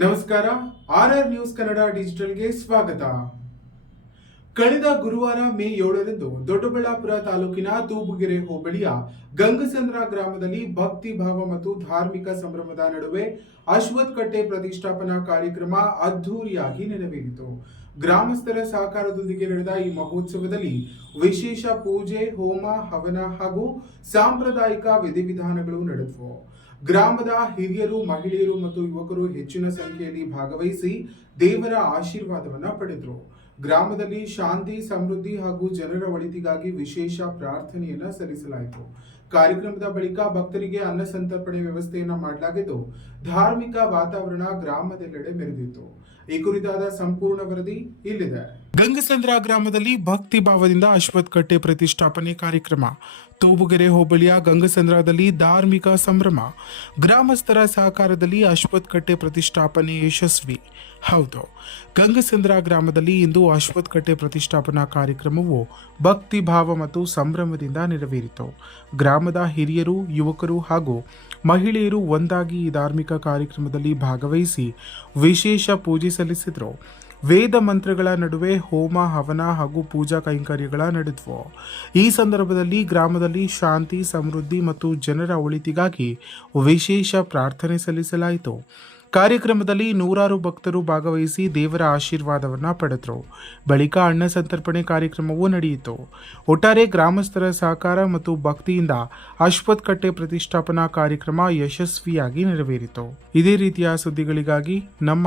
ನಮಸ್ಕಾರ. RR news Kannada ಡಿಜಿಟಲ್ಗೆ ಸ್ವಾಗತ. ಕಳೆದ ಗುರುವಾರ ಮೇ 7ರಂದು ದೊಡ್ಡಬಳ್ಳಾಪುರ ತಾಲೂಕಿನ ತೂಬುಗೆರೆ ಹೋಬಳಿಯ ಗಂಗಸಂದ್ರ ಗ್ರಾಮದಲ್ಲಿ ಭಕ್ತಿ ಭಾವ ಮತ್ತು ಧಾರ್ಮಿಕ ಸಂಭ್ರಮದ ನಡುವೆ ಅಶ್ವತ್ಥ ಕಟ್ಟೆ ಪ್ರತಿಷ್ಠಾಪನಾ ಕಾರ್ಯಕ್ರಮ ಅದ್ಧೂರಿಯಾಗಿ ನೆರವೇರಿತು. ಗ್ರಾಮಸ್ಥರ ಸಹಕಾರದೊಂದಿಗೆ ನಡೆದ ಈ ಮಹೋತ್ಸವದಲ್ಲಿ ವಿಶೇಷ ಪೂಜೆ, ಹೋಮ, ಹವನ ಹಾಗೂ ಸಾಂಪ್ರದಾಯಿಕ ವಿಧಿವಿಧಾನಗಳು ನಡೆದವು. ಗ್ರಾಮದ ಹಿರಿಯರು, ಮಹಿಳೆಯರು ಮತ್ತು ಯುವಕರು ಹೆಚ್ಚಿನ ಸಂಖ್ಯೆಯಲ್ಲಿ ಭಾಗವಹಿಸಿ ದೇವರ ಆಶೀರ್ವಾದವನ್ನ ಪಡೆದರು. ಗ್ರಾಮದಲ್ಲಿ ಶಾಂತಿ, ಸಮೃದ್ಧಿ ಹಾಗೂ ಜನರ ಒಳಿತಿಗಾಗಿ ವಿಶೇಷ ಪ್ರಾರ್ಥನೆಯನ್ನ ಸಲ್ಲಿಸಲಾಯಿತು. ಕಾರ್ಯಕ್ರಮದ ಬಳಿಕ ಭಕ್ತರಿಗೆ ಅನ್ನ ಸಂತರ್ಪಣೆ ವ್ಯವಸ್ಥೆಯನ್ನ ಮಾಡಲಾಗಿದ್ದು, ಧಾರ್ಮಿಕ ವಾತಾವರಣ ಗ್ರಾಮದೆಲ್ಲೆಡೆ ಮೆರೆದಿತ್ತು. ಈ ಕುರಿತಾದ ಸಂಪೂರ್ಣ ವರದಿ ಇಲ್ಲಿದೆ. ಗಂಗಸಂದ್ರ ಗ್ರಾಮದಲ್ಲಿ ಭಕ್ತಿ ಭಾವದಿಂದ ಅಶ್ವತ್ಥ ಕಟ್ಟೆ ಪ್ರತಿಷ್ಠಾಪನೆ ಕಾರ್ಯಕ್ರಮ. ತೂಬುಗೆರೆ ಹೋಬಳಿಯ ಗಂಗಸಂದ್ರದಲ್ಲಿ ಧಾರ್ಮಿಕ ಸಂಭ್ರಮ. ಗ್ರಾಮಸ್ಥರ ಸಹಕಾರದಲ್ಲಿ ಅಶ್ವತ್ಥ ಕಟ್ಟೆ ಪ್ರತಿಷ್ಠಾಪನೆ ಯಶಸ್ವಿ. ಹೌದು, ಗಂಗಸಂದ್ರ ಗ್ರಾಮದಲ್ಲಿ ಇಂದು ಅಶ್ವತ್ಥ ಕಟ್ಟೆ ಪ್ರತಿಷ್ಠಾಪನಾ ಕಾರ್ಯಕ್ರಮವು ಭಕ್ತಿ ಭಾವ ಮತ್ತು ಸಂಭ್ರಮದಿಂದ ನೆರವೇರಿತು. ಗ್ರಾಮದ ಹಿರಿಯರು, ಯುವಕರು ಹಾಗೂ ಮಹಿಳೆಯರು ಒಂದಾಗಿ ಈ ಧಾರ್ಮಿಕ ಕಾರ್ಯಕ್ರಮದಲ್ಲಿ ಭಾಗವಹಿಸಿ ವಿಶೇಷ ಪೂಜೆ ಸಲ್ಲಿಸಿದರು. ವೇದ ಮಂತ್ರಗಳ ನಡುವೆ ಹೋಮ, ಹವನ ಹಾಗೂ ಪೂಜಾ ಕೈಂಕರ್ಯಗಳ ನಡೆದವು. ಈ ಸಂದರ್ಭದಲ್ಲಿ ಗ್ರಾಮದಲ್ಲಿ ಶಾಂತಿ, ಸಮೃದ್ಧಿ ಮತ್ತು ಜನರ ಒಳಿತಿಗಾಗಿ ವಿಶೇಷ ಪ್ರಾರ್ಥನೆ ಸಲ್ಲಿಸಲಾಯಿತು. ಕಾರ್ಯಕ್ರಮದಲ್ಲಿ ನೂರಾರು ಭಕ್ತರು ಭಾಗವಹಿಸಿ ದೇವರ ಆಶೀರ್ವಾದವನ್ನು ಪಡೆದರು. ಬಳಿಕ ಅನ್ನ ಸಂತರ್ಪಣೆ ಕಾರ್ಯಕ್ರಮವೂ ನಡೆಯಿತು. ಒಟ್ಟಾರೆ ಗ್ರಾಮಸ್ಥರ ಸಹಕಾರ ಮತ್ತು ಭಕ್ತಿಯಿಂದ ಅಶ್ವತ್ಥ ಕಟ್ಟೆ ಪ್ರತಿಷ್ಠಾಪನಾ ಕಾರ್ಯಕ್ರಮ ಯಶಸ್ವಿಯಾಗಿ ನೆರವೇರಿತು. ಇದೇ ರೀತಿಯ ಸುದ್ದಿಗಳಿಗಾಗಿ ನಮ್ಮ